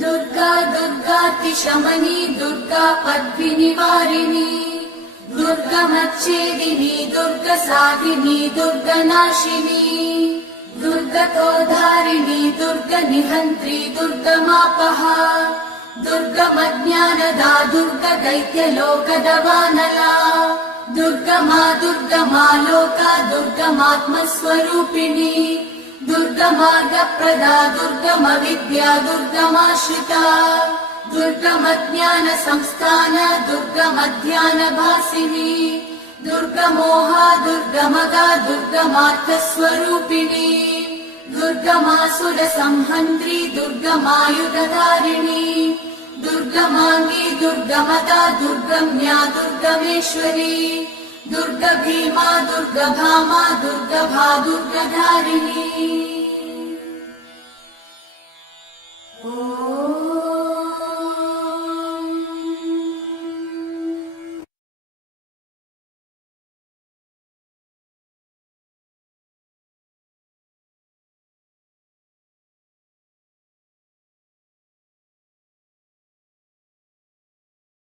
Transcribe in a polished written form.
दुर्गा दुर्गातिशमनी दुर्गा पद्मिनिवारिणी दुर्गमच्छेदिनी दुर्गसाधिनी दुर्गनाशिनी दुर्गतोधारिणी दुर्गनिहन्त्री दुर्गमापहा दुर्गमज्ञानदा दुर्गदैत्यलोकदवानला दुर्गमा दुर्गमा लोका दुर्गमात्मस्वरूपिणी दुर्गमार्गप्रदा दुर्गमविद्या दुर्गमाश्रिता दुर्गमज्ञानसंस्थान दुर्गमध्यानभासिनी दुर्गमोहा दुर्गमगा दुर्गमार्थस्वरूपिणी दुर्गमासुरसंहन्त्री दुर्गमायुधधारिणी दुर्गमाङ्गी दुर्गमदा दुर्गम्या दुर्गमेश्वरी दुर्गभीमा दुर्गभामा दुर्गभा दुर्गधारिणी।